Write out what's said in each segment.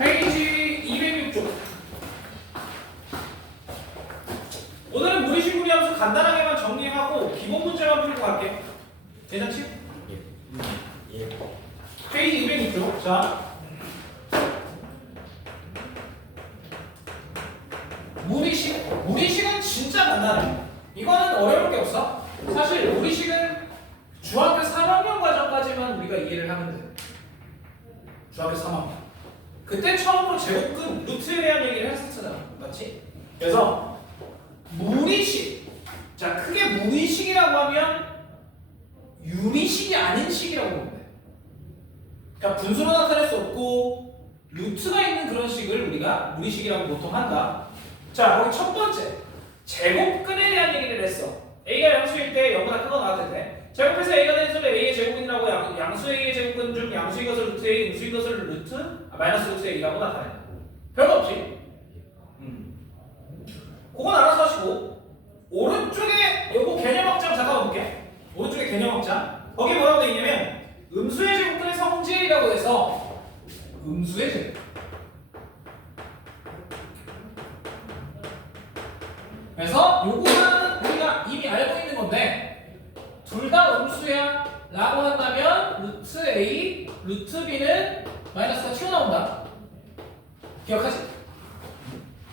페이지 206쪽. 오늘은 무리식 무리함수 간단하게만 정리하고 기본 문제만 풀고 갈게. 괜찮지? 예. 페이지 206쪽. 자, 무리식은 진짜 간단해. 이거는 어려울 게 없어. 사실 무리식은 중학교 3학년 과정까지만 우리가 이해를 하면 돼. 중학교 3학년. 그때 처음으로 제곱근 루트에 대한 얘기를 했었잖아. 맞지? 그래서 무리식. 자, 크게 무리식이라고 하면 유리식이 아닌 식이라고 보면 돼. 그러니까 분수로 나타낼 수 없고 루트가 있는 그런 식을 우리가 무리식이라고 보통 한다. 자, 거기 첫 번째 제곱근에 대한 얘기를 했어. A가 양수일 때 0보다 크거나 같을 때 제곱해서 A가 되는 소리 A의 제곱근이라고 양수 A의 제곱근 중 양수인 것을 루트 A, 음수인 것을 마이너스 루트 A라고 나타낸다. 별거 없지? 그건 알아서 하시고 오른쪽에 요거 개념 확장 잠깐만 볼게. 오른쪽에 개념 확장 거기 뭐라고 돼 있냐면 음수의 제곱근의 성질이라고 해서 음수의 제곱. 그래서 요거는 우리가 이미 알고 있는 건데 둘 다 음수야 라고 한다면 루트 A, 루트 B는 마이너스가 튀어나온다. 기억하지?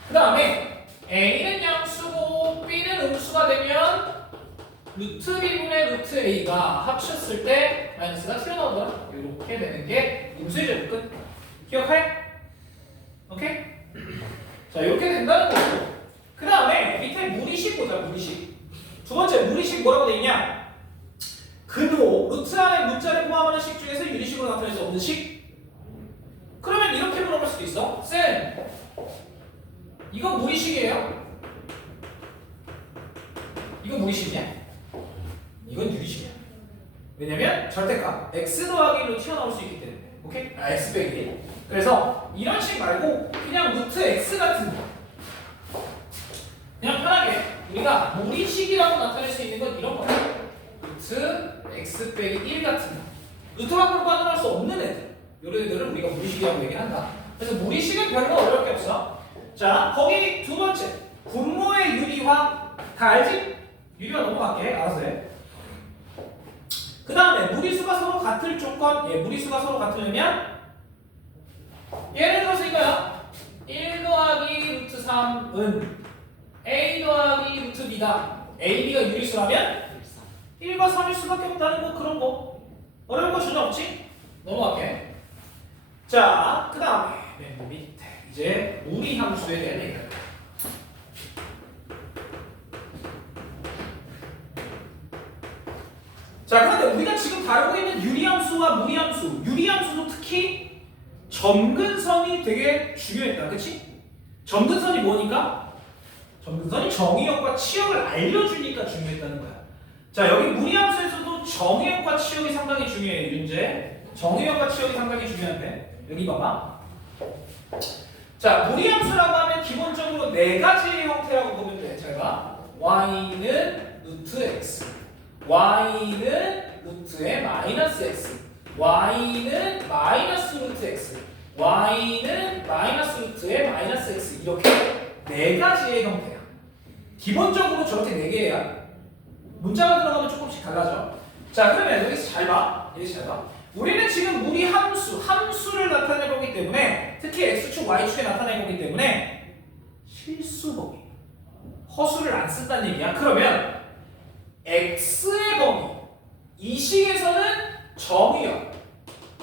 그 다음에 A는 양수고 B는 음수가 되면 루트 B분의 루트 A가 합쳤을 때 마이너스가 튀어나오더라. 이렇게 되는 게 음수의 제곱근. 기억해? 오케이? 자, 이렇게 된다는 거고. 그 다음에 밑에 무리식 보자. 무리식. 두 번째 무리식 뭐라고 돼 있냐? 근호 루트 안에 문자를 포함하는 식 중에서 유리식으로 나타낼 수 없는 식? 그러면 이렇게 물어볼 수도 있어. 쌤, 이거 무리식이에요? 이거 무리식이냐? 이건 유리식이야. 왜냐면 절대값 x 더하기로 튀어나올 수 있기 때문에. 오케이? x 빼기. 그래서 이런 식 말고 그냥 루트 x 같은 거. 그냥 편하게 우리가 무리식이라고 나타낼 수 있는 건 이런 거야. 루트 x 빼기 1 같은 거. 루트 밖으로 빠져나올 수 없는 애들. 이런 애들을 우리가 무리식이라고 얘기한다. 그래서 무리식은 별로 어려울 게 없어. 자, 거기 두 번째 분모의 유리화. 다 알지? 유리화 넘어갈게. 알아서 해. 그 다음에 무리수가 서로 같을 조건. 무리수가 서로 같으려면 예를 들어서 이거야. 1 더하기 루트 3은 A 더하기 루트 B다. A, B가 유리수라면 1과 3일 수밖에 없다는 거. 그런 거 어려운 거 전혀 없지? 넘어갈게. 자, 그 다음에 맨 밑에 이제 무리함수에 대한 얘기를. 자, 그런데 우리가 지금 다루고 있는 유리함수와 무리함수, 유리함수도 특히 점근선이 되게 중요했다. 그치? 점근선이 뭐니까? 점근선이 정의역과 치역을 알려주니까 중요했다는 거야. 자, 여기 무리함수에서도 정의역과 치역이 상당히 중요해. 윤재, 정의역과 치역이 상당히 중요한데 여기 봐봐. 자, 무리함수라고 하면 기본적으로 네 가지의 형태라고 보면 돼. 잘 봐. y는 루트 x, y는 루트의 마이너스 x, y는 마이너스 루트 x, y는 마이너스 루트의 마이너스 x. 이렇게 네 가지의 형태야. 기본적으로 저렇게 네 개야. 문자가 들어가면 조금씩 달라져. 자, 그러면 여기서 잘 봐. 여기서 잘 봐. 우리는 지금 함수를 나타낼 거기 때문에, 특히 x축, y축에 나타낼 거기 때문에 실수범위, 허수를 안 쓴다는 얘기야. 그러면 x의 범위, 이 식에서는 정의역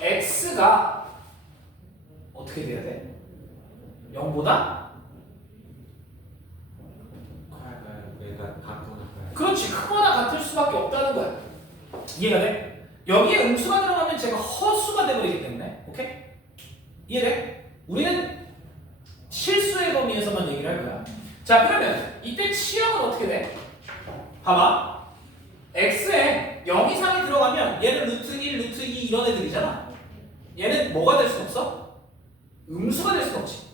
x가 어떻게 돼야 돼? 0보다? 그렇지, 크거나 같을 수밖에 없다는 거야. 이해가 돼? 여기에 음수가 들어가면 제가 허수가 돼버리기 때문에. 오케이? 이해돼? 우리는 실수의 범위에서만 얘기를 할 거야. 자, 그러면 이때 치역은 어떻게 돼? 봐봐. x에 0 이상이 들어가면 얘는 루트 1, 루트 2 이런 애들이잖아. 얘는 뭐가 될 수 없어? 음수가 될 수 없지.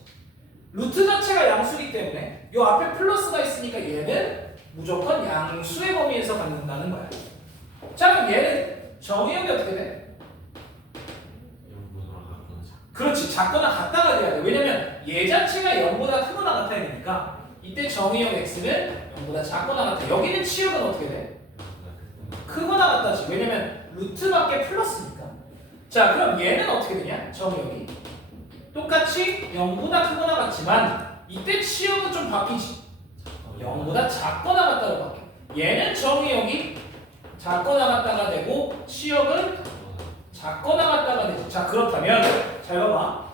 루트 자체가 양수이기 때문에 요 앞에 플러스가 있으니까 얘는 무조건 양수의 범위에서 갖는다는 거야. 자, 그럼 얘는 정의역이 어떻게 돼? 그렇지. 작거나 같다가 돼야 돼. 왜냐면 얘 자체가 0보다 크거나 같아야 되니까 이때 정의역 x는 0보다 작거나 같아. 여기는 치역은 어떻게 돼? 크거나 같다지. 왜냐면 루트밖에 플러스니까. 자, 그럼 얘는 어떻게 되냐? 정의역이 똑같이 0보다 크거나 같지만 이때 치역은 좀 바뀌지. 0보다 작거나 같다로 바뀌어. 얘는 정의역이 작거나 같다가 되고 치역은 작거나 같다가 되지. 자, 그렇다면 잘 봐봐.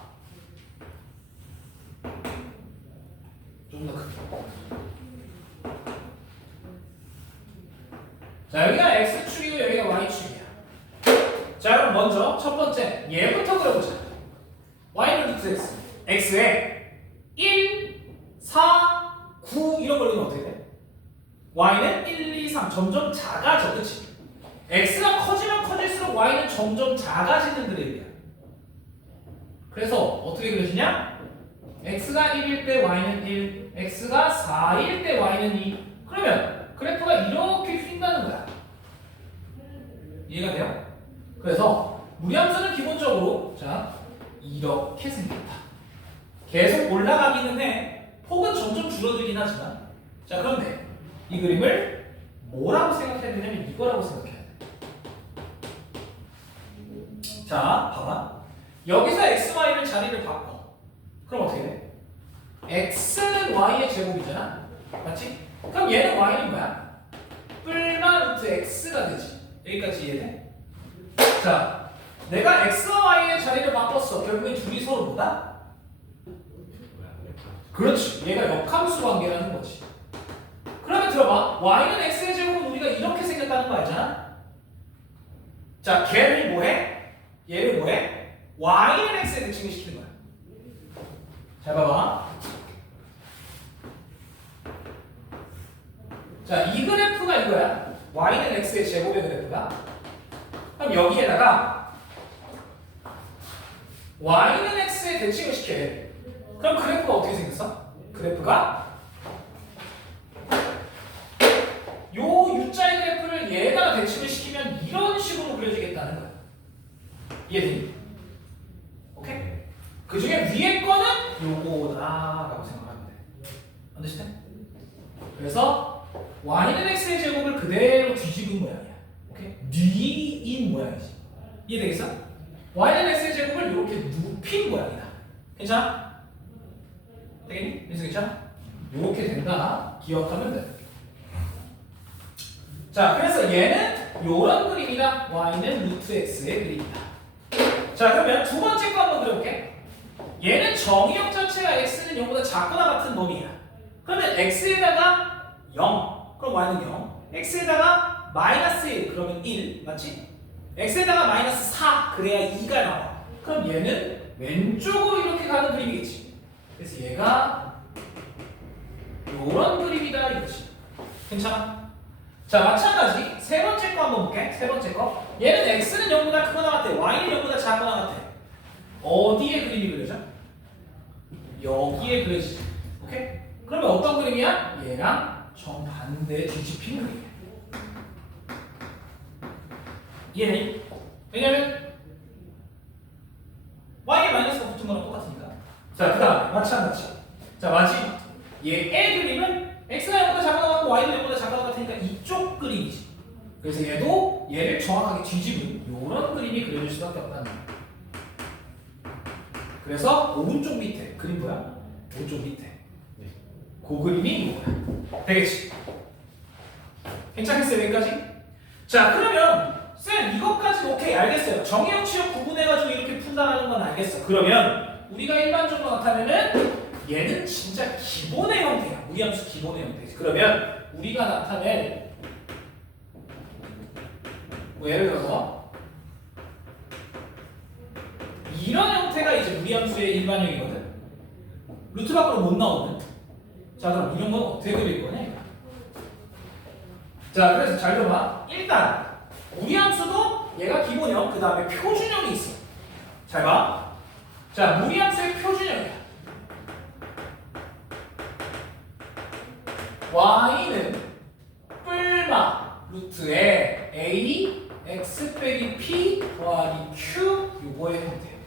좀 더 크게. 자, 여기가 x축이고 여기가 y축이야. 자, 그럼 먼저 첫 번째 얘부터 그려보자. y는 루트 x. x에 1, 4, 9 이런 걸 넣으면 어떻게 돼? y는 1, 2, 3 점점 작아져. 그치? x가 커지면 커질수록 y는 점점 작아지는 그래프야. 그래서 어떻게 그려지냐? x가 1일 때 y는 1, x가 4일 때 y는 2. 그러면 그래프가 이렇게 휜다는 거야. 이해가 돼요? 그래서 무리함수는 기본적으로 자 이렇게 생겼다. 계속 올라가기는 해. 폭은 점점 줄어들긴 하지만. 자, 그런데 이 그림을 뭐라고 생각해야 되냐면 이거라고 생각해야 돼. 자, 봐봐. 여기서 x, y를 자리를 바꿔. 그럼 어떻게 돼? x는 y의 제곱이잖아. 맞지? 그럼 얘는 y는 뭐야? 뿔마 루트 x가 되지. 여기까지 이해돼? 자, 내가 x와 y의 자리를 바꿨어. 결국엔 둘이 서로 뭐다? 그렇지. 얘가 역함수 관계라는 거지. 그러면 들어봐. y는 x의 제곱은 우리가 이렇게 생겼다는 거 알잖아? 자, 걔를 뭐해? 얘를 뭐해? y는 x에 대칭을 시키는 거야. 잘 봐봐. 자, 이 그래프가 이거야. y는 x의 제곱의 그래프가. 그럼 여기에다가 y는 x에 대칭을 시켜야 돼. 그럼 그래프가 어떻게 생겼어? 그래프가 요 U자의 그래프를 얘에다가 대칭을 시키면 이런 식으로 그려지겠다는 거야. 이해되니? 오케이? 그 중에 위에 거는 요거다라고 생각하면 돼. understand? 그래서 y는 x의 제곱을 그대로 뒤집은 모양이야. 오케이? 뒤인 모양이지. 이해되겠어? y는 x의 제곱을 이렇게 눕힌 모양이다. 괜찮아? 되겠니? 민수 괜찮아? 이렇게 된다. 기억하면 돼. 자, 그래서 얘는 요런 그림이다. y는 루트 x의 그림이다. 자, 그러면 두 번째 거 한번 그려볼게. 얘는 정의역 자체가 x는 0보다 작거나 같은 놈이야. 그러면 x에다가 0, 그럼 y는 0. x에다가 마이너스 1, 그러면 1, 맞지? x에다가 마이너스 4, 그래야 2가 나와. 그럼 얘는 왼쪽으로 이렇게 가는 그림이겠지. 그래서 얘가 요런 그림이다 이거지. 괜찮아? 자, 마찬가지 세 번째 거 한번 볼게. 세 번째 거. 얘는 x는 0보다 크거나 같아. y는 0보다 작거나 같아. 어디에 그림이 그려져? 여기에 그려지지. 오케이? 그러면 어떤 그림이야? 얘랑 정반대 뒤집힌 그림이야. 이해해? 왜냐면 y에 마이너스가 붙은 거랑 똑같으니까. 자, 그 다음에 마찬가지. 자, 마지막. 얘의 그림은 x가 0보다 작거나 같고 y는 0보다 작거나 같으니까 이쪽 그림이지. 그래서 얘도 얘를 정확하게 뒤집은 이런 그림이 그려질 수밖에 없다는 거야. 그래서 오른쪽 밑에 그림 뭐야? 오른쪽 밑에 그 그림이 이거야. 되겠지? 괜찮겠어요? 여기까지? 자, 그러면 쌤 이것까지 오케이 알겠어요. 정의역 치역 구분해가지고 이렇게 푼다라는 건 알겠어. 그러면 우리가 일반적으로 나타내는 얘는 진짜 기본의 형태야. 무리함수 기본의 형태지. 그러면 우리가 나타낼 뭐 예를 들어서 이런 형태가 이제 무리함수의 일반형이거든. 루트 밖으로 못 나오는. 자, 그럼 이런 건 어떻게 그릴 거냐? 자, 그래서 잘 들어봐. 일단 무리함수도 얘가 기본형, 그 다음에 표준형이 있어. 잘 봐. 자, 무리함수의 표준형이야. y는 뿔마 루트에 a x 빼기 p 더하기 q 요거의 형태야.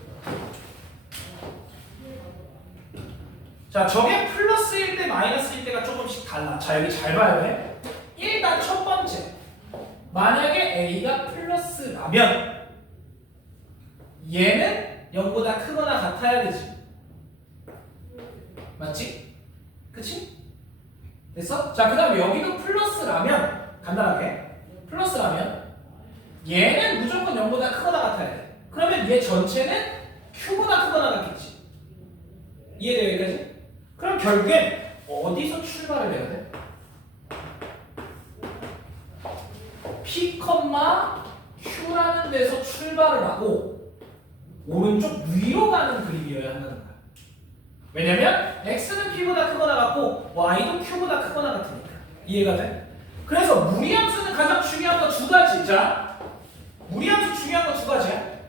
자, 저게 플러스일 때 마이너스일 때가 조금씩 달라. 자, 여기 잘 봐야 돼. 일단 첫 번째, 만약에 a가 플러스라면 얘는 0보다 크거나 같아야 되지. 맞지? 그치? 됐어? 자, 그 다음에 여기도 플러스라면, 간단하게 플러스라면 얘는 무조건 0보다 크거나 같아야 돼. 그러면 얘 전체는 q보다 크거나 같겠지. 이해돼요, 여기까지? 그럼 결국엔 어디서 출발을 해야 돼? P, Q라는 데서 출발을 하고 오른쪽 위로 가는 그림이어야 한다는 거야. 왜냐면 X는 P보다 크거나 같고 Y도 Q보다 크거나 같으니까. 이해가 돼? 그래서 무리함수는 가장 중요한 거 두 가지. 자, 무리함수 중요한 거 두 가지야.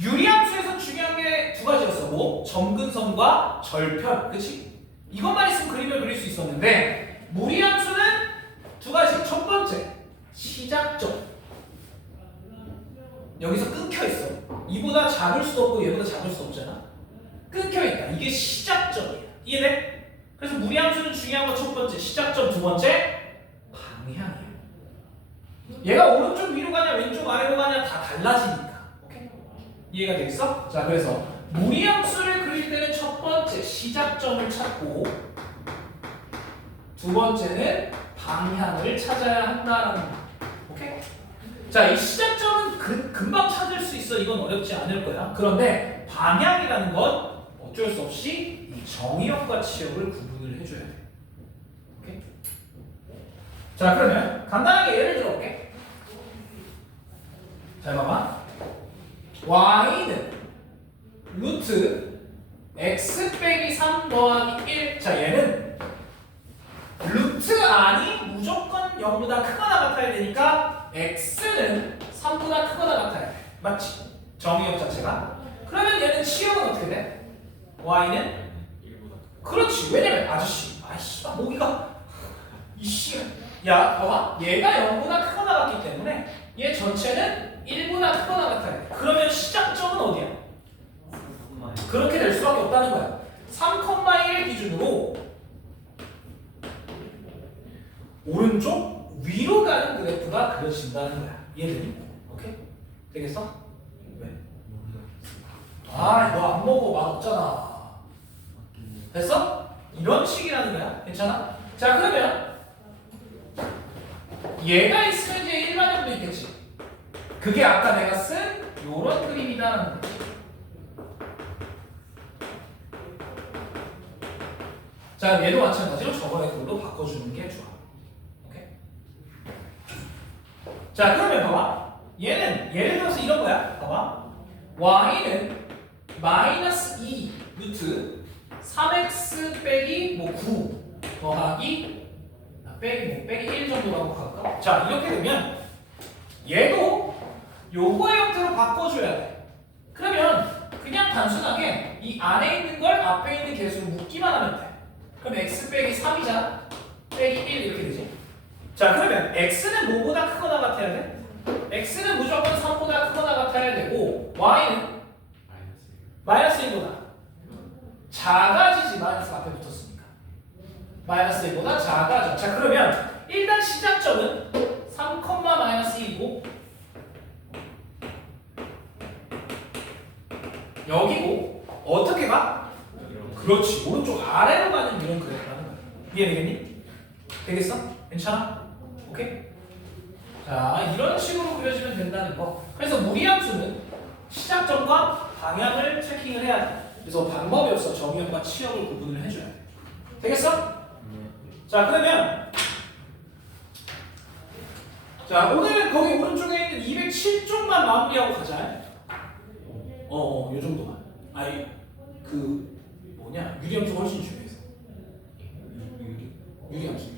유리함수에서 중요한 게 두 가지였어. 뭐? 점근선과 절편. 그치? 이것만 있으면 그림을 그릴 수 있었는데 무리함수는 두 가지. 첫 번째, 시작점. 여기서 끊겨 있어. 이보다 작을 수도 없고 얘보다 작을 수도 없잖아. 끊겨 있다. 이게 시작점이야. 이해돼? 그래서 무리함수는 중요한 거 첫 번째, 시작점. 두 번째, 방향이야. 얘가 오른쪽 위로 가냐 왼쪽 아래로 가냐 다 달라지니까. 오케이? 이해가 되겠어? 자, 그래서 무리함수를 그릴 때는 첫 번째 시작점을 찾고 두 번째는 방향을 찾아야 한다는 거. 오케이? 자, 이 시작점은 금방 찾을 수 있어. 이건 어렵지 않을 거야. 그런데 방향이라는 건 어쩔 수 없이 이 정의역과 치역을 구분을 해줘야 돼. 오케이? 자, 그러면 간단하게 예를 들어볼게. 잘 봐봐. y는 루트 x 빼기 3 더하기 1. 자, 얘는 루트 안이 무조건 0보다 크거나 같아야 되니까 x는 3보다 크거나 같아야 돼. 맞지? 정의역 자체가. 그러면 얘는 치역은 어떻게 돼? y는? 그렇지. 왜냐면 아저씨 아이씨 모기가 이씨 야 봐봐. 얘가 0보다 크거나 같기 때문에 얘 전체는 1보다 크거나 같아야 돼. 그러면 시작점은 어디야? 그렇게 될 수밖에 없다는 거야. 3,1 기준으로 오른쪽 위로 가는 그래프가 그려진다는 거야. 이해되니? 오케이? 되겠어? 왜? 아, 너 안 먹어. 맛없잖아. 됐어? 이런 식이라는 거야. 괜찮아? 자, 그러면 얘가 있으면 이제 일반형도 있겠지. 그게 아까 내가 쓴 요런 그림이다라는 거지. 자, 얘도 마찬가지로 저번에 그걸로 바꿔주는 게 좋아. 오케이? 자, 그러면 봐봐. 얘는 예를 들어서 이런 거야. 봐봐. y는 마이너스 2 루트 3x 빼기 뭐 9 더하기 빼기 1 정도라고 할까? 자, 이렇게 되면 얘도 요거의 형태로 바꿔줘야 돼. 그러면 그냥 단순하게 이 안에 있는 걸 앞에 있는 개수로 묶기만 하면 돼. 그럼 x 빼기 3이잖아. 빼기 1 이렇게 되지. 자, 그러면 x는 뭐보다 크거나 같아야 돼? x는 무조건 3보다 크거나 같아야 되고 y는 마이너스 1보다 작아지지. 마이너스 앞에 붙었으니까 마이너스 1보다 작아져. 자, 그러면 일단 시작점은 3, 마이너스 1이고 여기고 어떻게 가? 그렇지. 오른쪽 아래로 가는 이런 그래프라는 거야. 이해되겠니? 되겠어? 괜찮아? 오케이? 자, 이런 식으로 그려지면 된다는 거. 그래서 무리함수는 시작점과 방향을 체킹을 해야 돼. 그래서 방법이 없어. 정의역과 치역을 구분을 해줘야 돼. 되겠어? 자, 그러면 자, 오늘 거기 오른쪽에 있는 207쪽만 마무리하고 가자. 요 정도만. 아니, 그 뭐냐? 유리함수가 훨씬 중요해서. 유리함수.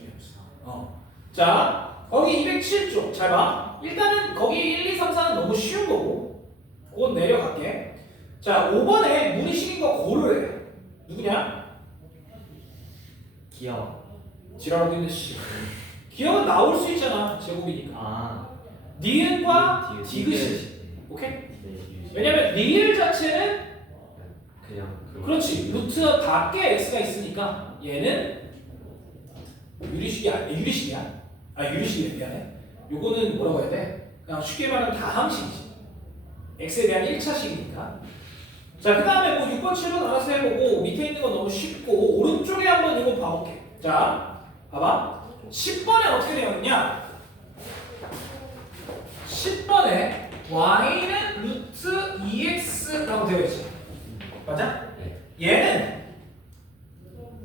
자, 거기 207쪽 잘 봐. 일단은 거기 1, 2, 3, 4는 너무 쉬운 거고 그건 내려갈게. 자, 5번에 무리식인 거 고르래. 누구냐? 기억. 지랄하고 있는 씨. 기억은 나올 수 있잖아. 제곱이니까. 아. 니은과 디귿. 디귿이. 오케이? 네. 왜냐면 리을 자체는 그냥 그렇지. 루트 밖에 x가 있으니까 얘는 유리식이야. 유리식이야. 미안해. 요거는 뭐라고 해야 돼? 그냥 쉽게 말하면 다함식이지. x에 대한 1차식이니까. 자, 그 다음에 뭐 6번, 7번 알아서 해보고 밑에 있는 건 너무 쉽고 오른쪽에 한번 이거 봐볼게. 자, 봐봐. 10번에 어떻게 되어 있냐? 10번에 y는 루트 2x라고 되어 있지. 맞아? 네. 얘는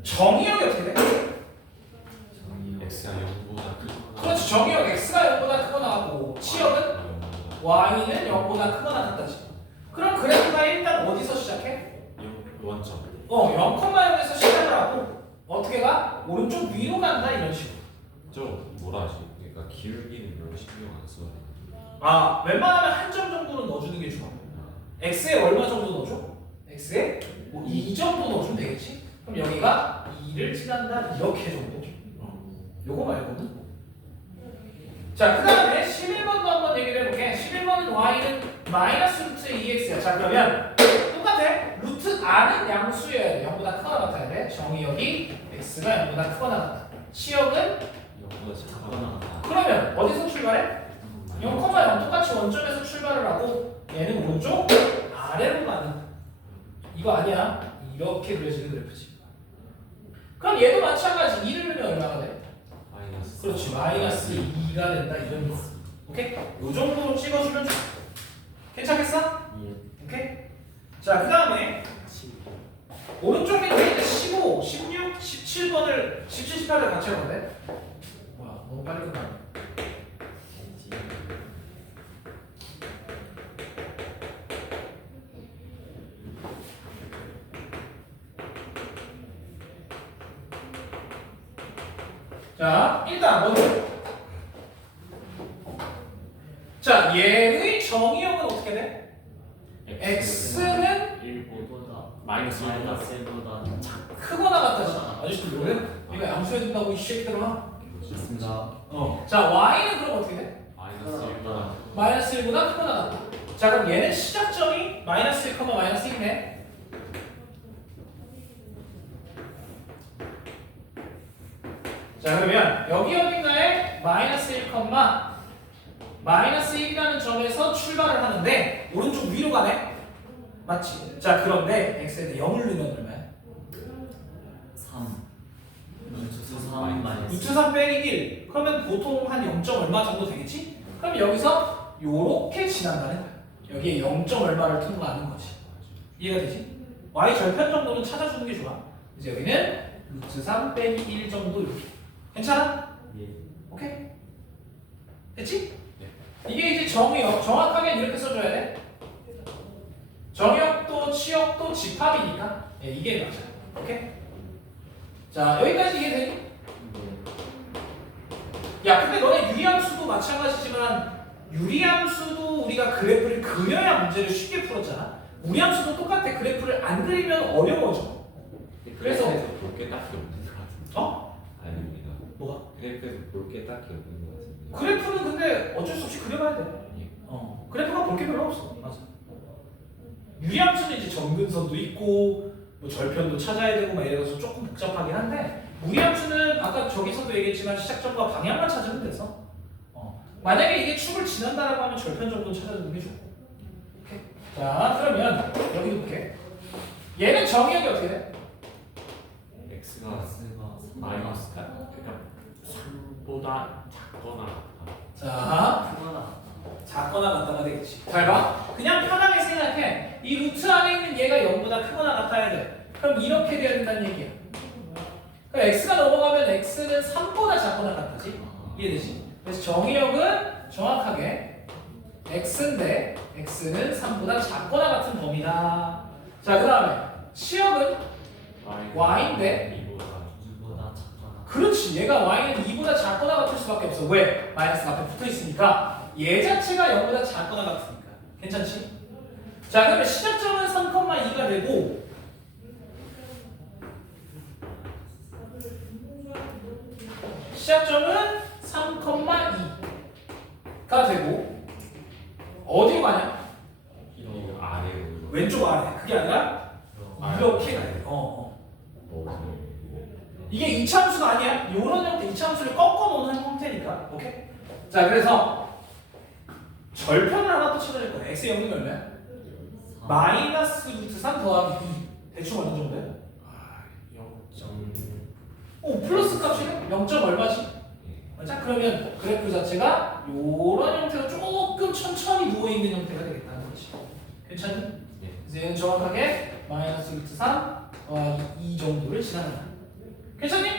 정의역이 어떻게 돼? x가 0보다 크거나 그렇지. 정의역 x가 0보다 크거나 하고 치역은 y는 0보다 크거나 같다지. 그럼 그래프가 일단 어디서 시작해? 0원점 0,0에서 시작을 하고 어떻게 가? 오른쪽 위로 간다 이런 식으로. 저 뭐라 하지? 그러니까 기울기는 별로 신경 안 써야 돼. 웬만하면 한 점 정도는 넣어주는 게 좋아. x에 얼마 정도 넣어줘? x에 뭐 2 정도 넣어주면 되겠지? 그럼 여기가 2를 지난다 이렇게 정도. 요거 말고는. 자, 그 다음에 11번도 한번 얘기를 해볼게. 11번은 y는 마이너스 루트 2x야. 자, 그러면 똑같아. 루트 r은 양수여야 돼. 0보다 크거나 같아야 돼. 정의역이 x가 0보다 크거나 같다. 치역은 0보다 작거나 같다. 그러면 어디서 출발해? 0,0 똑같이 원점에서 출발을 하고 얘는 오른쪽 아래로 가는 이거 아니야. 이렇게 그려지는 그래프지. 그럼 얘도 마찬가지. 2를 넣으면 얼마가 돼? 마이너스 그렇지. 마이너스 2가 된다 이런 거. 오케이? 요 정도로 찍어주면 좋아. 괜찮겠어? 예. 오케이? 자, 그 다음에 오른쪽 밑에 이제 15, 16, 17번을 17, 18을 같이 해본대. 뭐야, 너무 빨리 끝나네. 자, 일단 먼저. 자, 얘의 정의역은 어떻게 돼? x는 1보다 마이너스 1보다 크거나 같다지. 아저씨들 뭐래? 이거 양수해 둔다고 이 새끼들아. 좋습니다. 자, y는 그럼 어떻게 돼? 마이너스 1보다 마이너스 1보다 크거나 같다. 자, 그럼 얘는 시작점이 마이너스 1, 마이너스 1이네. 자, 그러면 여기 어딘가에 마이너스 1, 마이너스 1이라는 점에서 출발을 하는데 오른쪽 위로 가네? 맞지? 자, 그런데 x에 0을 넣으면 얼마야? 3 루트 3 마이너스 루트 3 빼기 1. 그러면 보통 한 0. 얼마 정도 되겠지? 그럼 여기서 요렇게 지나가는 거야. 여기에 0. 얼마를 통과하는 거지. 이해가 되지? y 절편 정도는 찾아주는 게 좋아. 이제 여기는 루트 3 빼기 1 정도 이렇게. 괜찮아? 예. 오케이? 됐지? 네. 이게 이제 정의역. 정확하게 이렇게 써줘야 돼. 정의역도 치역도 집합이니까 이게 맞아. 오케이? 자, 여기까지 이해되니? 야, 근데 너네 유리함수도 마찬가지지만 유리함수도 우리가 그래프를 그려야 문제를 쉽게 풀었잖아. 무리함수도 똑같아. 그래프를 안 그리면 어려워져. 그래서 볼게 딱히 없는 것 같은데. 아닙니다. 뭐가? 그래프에서 볼게 딱히 없는 것 같은데. 그래프는 근데 어쩔 수 없이 그려봐야 돼. 예. 그래프가 볼 게 별로 없어. 맞아. 유리함수는 이제 점근선도 있고 뭐 절편도 찾아야 되고 막 이래서 조금 복잡하긴 한데 무리함수는 아까 저기서도 얘기했지만 시작점과 방향만 찾으면 돼서 만약에 이게 축을 지난다라고 하면 절편 정도는 찾아주는 게 좋고. 오케이. 자, 그러면 여기도 볼게. 얘는 정의역이 어떻게 돼? x가 X가 마이너스 그러니까 3보다 작거나 같다. 자, 크거나 작거나 같다가 되겠지. 잘 봐. 그냥 편하게 생각해. 이 루트 안에 있는 얘가 0보다 크거나 같아야 돼. 그럼 이렇게 돼야 된다는 얘기야. 그럼 x가 넘어가면 x는 3보다 작거나 같다지. 이해되지? 그래서 정의역은 정확하게 x인데 x는 3보다 작거나 같은 범위다. 자, 그 다음에 치역은 y인데 2보다 작거나 그렇지. 얘가 y는 2보다 작거나 같을 수밖에 없어. 왜? 마이너스 앞에 붙어 있으니까 얘 자체가 0보다 작거나 같으니까. 괜찮지? 자, 그러면 시작점은 3,2가 되고 시작점은 3,2가 되고 어디로 가냐? 이거 아래로 왼쪽 아래. 그게 아니라 이게 이차함수가 아니야. 요런 형태 이차함수를 꺾어 놓는 형태니까. 오케이? 자, 그래서 절편을 하나 또 찾아낼 거야. x의 0이 얼마야? 마이너스 루트 3 더하기 2. 대충 어느 정도야? 0. 오, 플러스 값이네? 0. 얼마지? 자, 그러면 그래프 자체가 요런 형태로 조금 천천히 누워있는 형태가 되겠다는 거지. 괜찮니? 그래서 얘는 정확하게 마이너스 루트 3 더하기 2 정도를 지나간다. 괜찮니?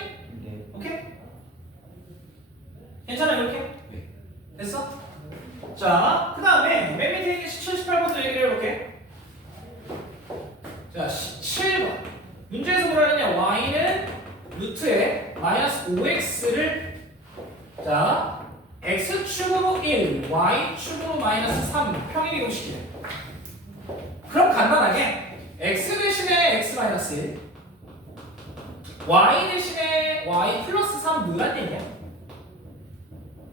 네. 오케이? 괜찮아 이렇게? 네. 됐어? 자, 그 다음에 맨 밑에 있는 78번도 얘기를 해볼게. 자, 17번 문제에서 뭐라 했냐? y는 루트에 마이너스 5x를 자 x축으로 1, y축으로 마이너스 3 평행 이동시키래. 그럼 간단하게 x 대신에 x 마이너스 1 y 대신에 y 플러스 3 넣으란 얘기야.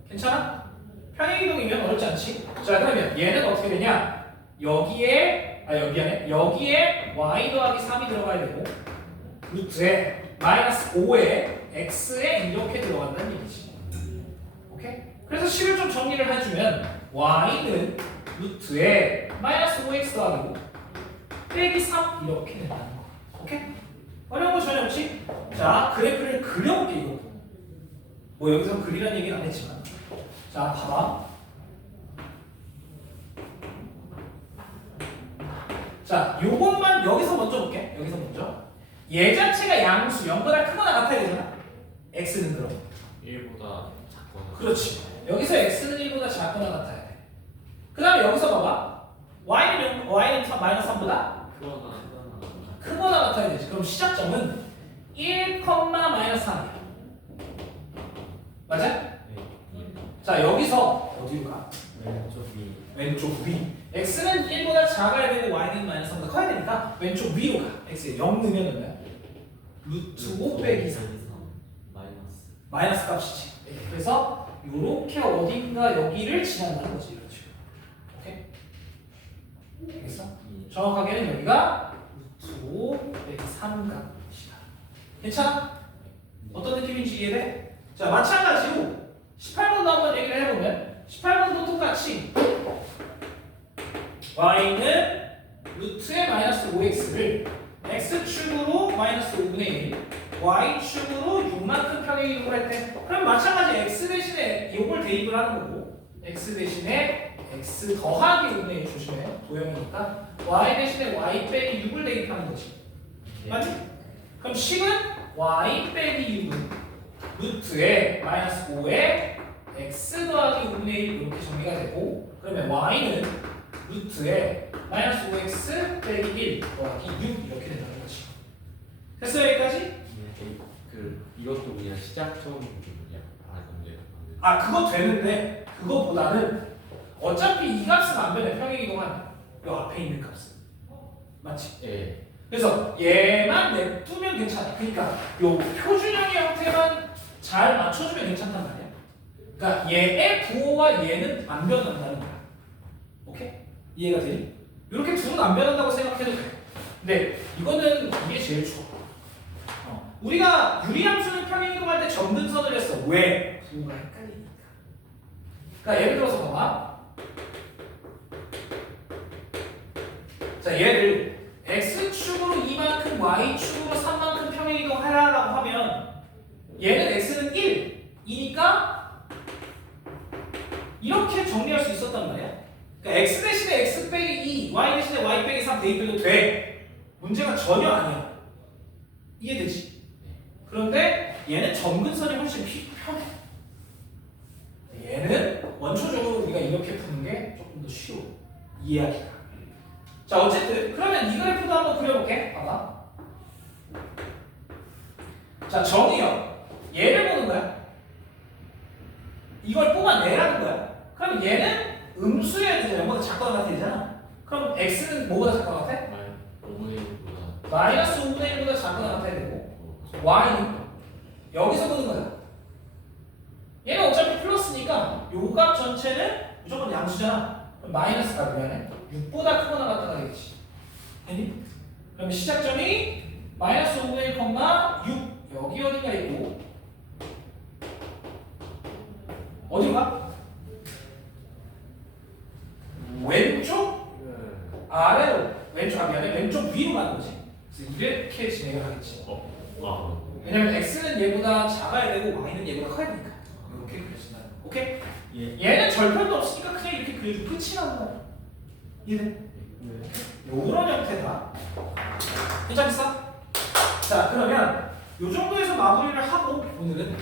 괜찮아? 평행 이동이면 어렵지 않지? 자, 그러면 얘는 어떻게 되냐? 여기에 y 더하기 3이 들어가야 되고 루트에 마이너스 5에 x에 이렇게 들어간다는 얘기지. 오케이? 그래서 식을 좀 정리를 해주면 y는 루트에 마이너스 5x 더하기 빼기 3 이렇게 된다는 거. 오케이? 어려운 거 전혀 없지? 자, 그래프를 그려볼게 이거. 뭐 여기서 그리란 얘기는 안 했지만. 자, 봐봐. 자, 요것만 여기서 먼저 볼게. 여기서 먼저. 얘 자체가 양수 0보다 크거나 같아야 되잖아. x는 그럼. 1보다 작거나. 그렇지. 여기서 x는 1보다 작거나 같아야 돼. 그 다음에 여기서 봐봐. y는 마이너스 3보다 크거나 같아야 되지. 그럼 시작점은 1, 마이너스 3이야. 맞아? 자, 여기서 어디로 가? 왼쪽 위. 왼쪽 위. x는 1보다 작아야 되고 y는 마이너스 3보다 커야 되니까 왼쪽 위로 가. x에 0 넣으면 얼마야? 루트 5 빼기 3. 마이너스. 마이너스 값이지. 그래서 요렇게 어딘가 여기를 지난다는 거지. 이런 식으로. 오케이? 알겠어? 정확하게는 여기가 루트 5 빼기 3 값이다. 괜찮아? 어떤 느낌인지 이해돼? 자, 마찬가지로 18번도 한번 얘기를 해보면 18번도 똑같이 y는 루트의 마이너스 5x를 x축으로 마이너스 5분의 1 y축으로 6만큼 평행 이동을 했대. 그럼 마찬가지 x 대신에 이걸 대입을 하는 거고 x 대신에 x 더하기 5분의 1 조심해. 도형이니까 y 대신에 y 빼기 6을 대입하는 거지. 맞지? 그럼 식은 y 빼기 6은 루트에 마이너스 5에 x 더하기 5분의 1 이렇게 정리가 되고 그러면 y는 루트에 마이너스 5x 빼기 1 더하기 6 이렇게 된다는 거지. 됐어 여기까지? 이것도 그냥 시작점 그냥 문제. 아 그거 되는데 그거보다는 어차피 이 값은 안 변해. 평행 이동하면 요 앞에 있는 값은 맞지? 예. 그래서 얘만 냅두면 괜찮아. 그러니까 요 표준형의 형태만 잘 맞춰주면 괜찮단 말이야. 그러니까 얘의 부호와 얘는 안 변한다는 거야. 오케이? 이해가 되니? 이렇게 둘은 안 변한다고 생각해도 돼. 근데 이거는 이게 제일 좋아. 우리가 유리함수는 평행 이동할 때 점근선을 했어. 왜? 부호가 헷갈리니까. 그러니까 예를 들어서 봐봐. 자, 얘를 x축으로 2만큼 y축으로 3만큼 평행 이동하라고 하면 얘는 x는 1이니까 이렇게 정리할 수 있었단 말이야. 그러니까 x 대신에 x 빼기 2, y 대신에 y 빼기 3 대입해도 돼. 문제가 전혀 아니야. 이해되지? 그런데 얘는 점근선이 훨씬 편해. 얘는 원초적으로 우리가 이렇게 푸는 게 조금 더 쉬워. 이해하기가. 자, 어쨌든 그러면 이 그래프도 한번 그려볼게. 봐봐. 자, 정의요. 얘를 보는 거야. 이걸 뽑아내라는 거야. 그럼 얘는 음수여야 되잖아. 0보다 작거나 같아야 되잖아. 그럼 x는 뭐보다 작거나 같아? 5분의 1보다. 마이너스 5분의 1보다 작거나 같아야 되고 y는 여기서 보는 거야. 얘는 어차피 플러스니까 요 값 전체는 무조건 양수잖아. 그럼 마이너스가 뭐야? 6보다 크거나 같다 되겠지. 되니? 그럼 시작점이 마이너스 5분의 1, 6 여기 어딘가 있고 어디가? 왼쪽 아래로 왼쪽 미안해 왼쪽 위로 가는 거지. 그래서 이렇게 진행을 하겠지. 왜냐면 x는 얘보다 작아야 되고 y는 얘보다 커야 되니까 이렇게 그려진다. 오케이? 예. 얘는 절편도 없으니까 그냥 이렇게 그려주면 끝이라는 거야. 이해돼? 요런 형태다. 괜찮겠어? 자 그러면 요 정도에서 마무리를 하고 오늘은